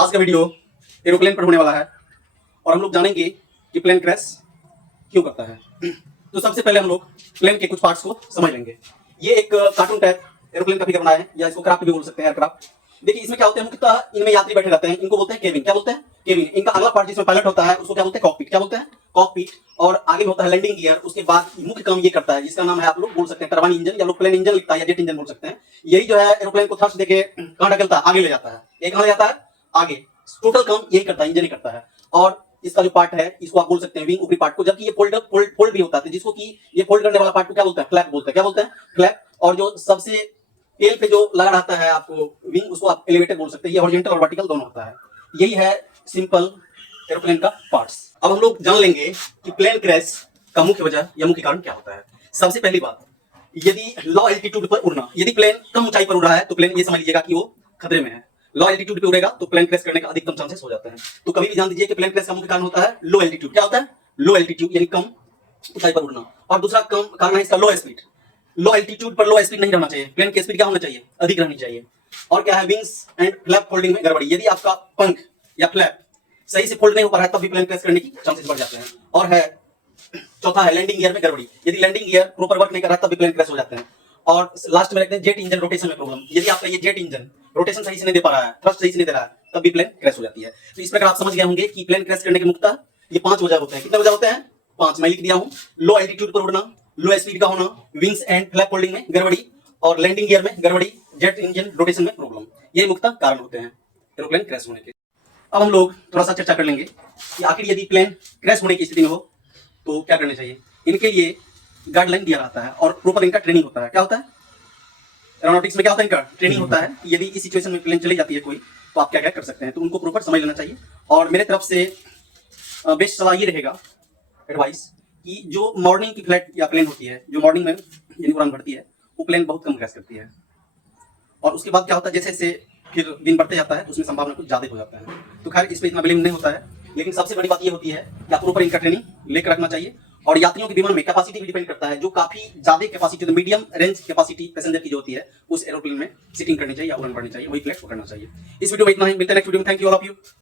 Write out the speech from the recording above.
आज का video aeroplane पर होने वाला है और हम लोग जानेंगे कि प्लेन क्रैश क्यों करता है। तो सबसे पहले हम लोग प्लेन के कुछ पार्ट्स को समझ लेंगे। ये एक कार्टून टाइप एरोप्लेन का फिगर बनाया है, या इसको क्राफ्ट भी बोल सकते हैं, एयरक्राफ्ट। देखिए इसमें क्या होते हैं, मुख्यतः इनमें यात्री बैठे रहते हैं, इनको बोलते हैं केबिन। क्या बोलते हैं? केबिन। इनका अगला पार्ट जिसमें पायलट होता है उसको क्या बोलते हैं? कॉकपिट। क्या बोलते हैं? कॉकपिट। और आगे में होता है लैंडिंग गियर। उसके बाद मुख्य काम ये करता है जिसका नाम है, आप लोग बोल सकते हैं टरबाइन इंजन, या लोग प्लेन इंजन लिखता है, या जेट इंजन बोल सकते हैं। यही जो है एरोप्लेन को थ्रस्ट देके कहां ढकेलता है? आगे ले जाता है। ये कहां ले जाता है? आगे। टोटल काम यही करता है, इंजन ही करता है। और इसका जो पार्ट है इसको आप बोल सकते हैं विंग, ऊपरी पार्ट को। जबकि ये फोल्ड भी होता है, जिसको कि ये फोल्ड करने वाला पार्ट को क्या बोलते हैं? फ्लैप बोलते हैं। क्या बोलते हैं? फ्लैप। और जो सबसे टेल पे जो लगा रहता है आपको विंग, उसको आप एलिवेटर बोल सकते हैं। ये हॉरिजॉन्टल और वर्टिकल दोनों होता है। यही है सिंपल एरोप्लेन का पार्ट्स। अब हम लोग जान लेंगे कि प्लेन क्रैश का मुख्य वजह या मुख्य कारण क्या होता है। सबसे पहली बात, यदि लो एल्टीट्यूड पर उड़ना, यदि प्लेन कम ऊंचाई पर उड़ रहा है तो प्लेन ये समझ लीजिएगा कि वो खतरे में है। लो एल्टीट्यूड पे उड़ेगा तो प्लेन क्रैश करने का अधिकतम चांसेस हो जाते हैं। तो कभी भी ध्यान दीजिए कि प्लेन क्रैश का मुख्य कारण होता है लो एल्टीट्यूड। क्या होता है? लो एल्टीट्यूड, यानी कम ऊंचाई पर उड़ना। और दूसरा कम कारण है इसका लो स्पीड। लो एल्टीट्यूड पर लो स्पीड नहीं रहना चाहिए, प्लेन की स्पीड क्या होना चाहिए? अधिक रहनी चाहिए। और क्या है? विंग्स एंड फ्लैप फोल्डिंग में गड़बड़ी। यदि आपका पंख या फ्लैप सही से फोल्ड नहीं हो पा रहा है तब भी प्लेन क्रैश करने की चांसेस बढ़ जाते हैं। और है चौथा है लैंडिंग गियर में गड़बड़ी। यदि लैंडिंग गियर प्रॉपर वर्क नहीं कर रहा तब भी प्लेन क्रैश हो जाते हैं। और लास्ट में रखते हैं जेट इंजन रोटेशन में प्रॉब्लम। यदि आपका ये जेट इंजन रोटेशन सही से नहीं दे पा रहा है, थ्रस्ट सही से नहीं दे रहा है, तब भी प्लेन क्रैश हो जाती है। तो इस प्रकार आप समझ गए होंगे कि प्लेन क्रैश करने के मुख्यतः ये 5 वजह होते हैं। कितने वजह होते हैं? 5 मैं लिख दिया हूं। लो एल्टीट्यूड पर उड़ना, लो स्पीड का होना, विंग्स एंड फ्लैप फोल्डिंग में गड़बड़ी, और लैंडिंग गियर में गड़बड़ी, जेट इंजन रोटेशन में प्रॉब्लम। ये मुख्यतः कारण होते हैं एरोप्लेन क्रैश होने के। अब हम लोग थोड़ा सा चर्चा कर लेंगे कि आखिर यदि प्लेन क्रैश होने की स्थिति में हो तो क्या करना चाहिए। इनके लिए गाइडलाइन दिया रहता है और प्रॉपर इनका ट्रेनिंग होता है। क्या होता है? एरोनॉटिक्स में क्या होता है? इनका ट्रेनिंग होता है कि यदि इस सिचुएशन में प्लेन चली जाती है कोई, तो आप क्या क्या कर सकते हैं। तो उनको प्रॉपर समझ लेना चाहिए। और मेरे तरफ से बेस्ट सलाह ये रहेगा, एडवाइस, कि जो मॉर्निंग की फ्लाइट या प्लेन होती है, जो मॉर्निंग में यानी उड़ान भरती है, वो प्लेन बहुत कम क्रैश करती है। और उसके बाद क्या होता है, जैसे जैसे फिर दिन बढ़ते जाता है तो उसमें संभावना कुछ ज्यादा हो जाता है। तो खैर इस पर इतना ब्लेम नहीं होता है, लेकिन सबसे बड़ी बात ये होती है कि आपको ऊपर इनका ट्रेनिंग लेकर रखना चाहिए। और यात्रियों के विमान में कैपेसिटी भी डिपेंड करता है। जो काफी ज्यादा कैपेसिटी, तो मीडियम रेंज कैपेसिटी पैसेंजर की जो होती है, उस एरोप्लेन में सीटिंग करनी चाहिए या उड़ान भरनी चाहिए, वही फ्लाइट को करना चाहिए। इस वीडियो में इतना ही, मिलते हैं नेक्स्ट वीडियो में। Thank you all of you.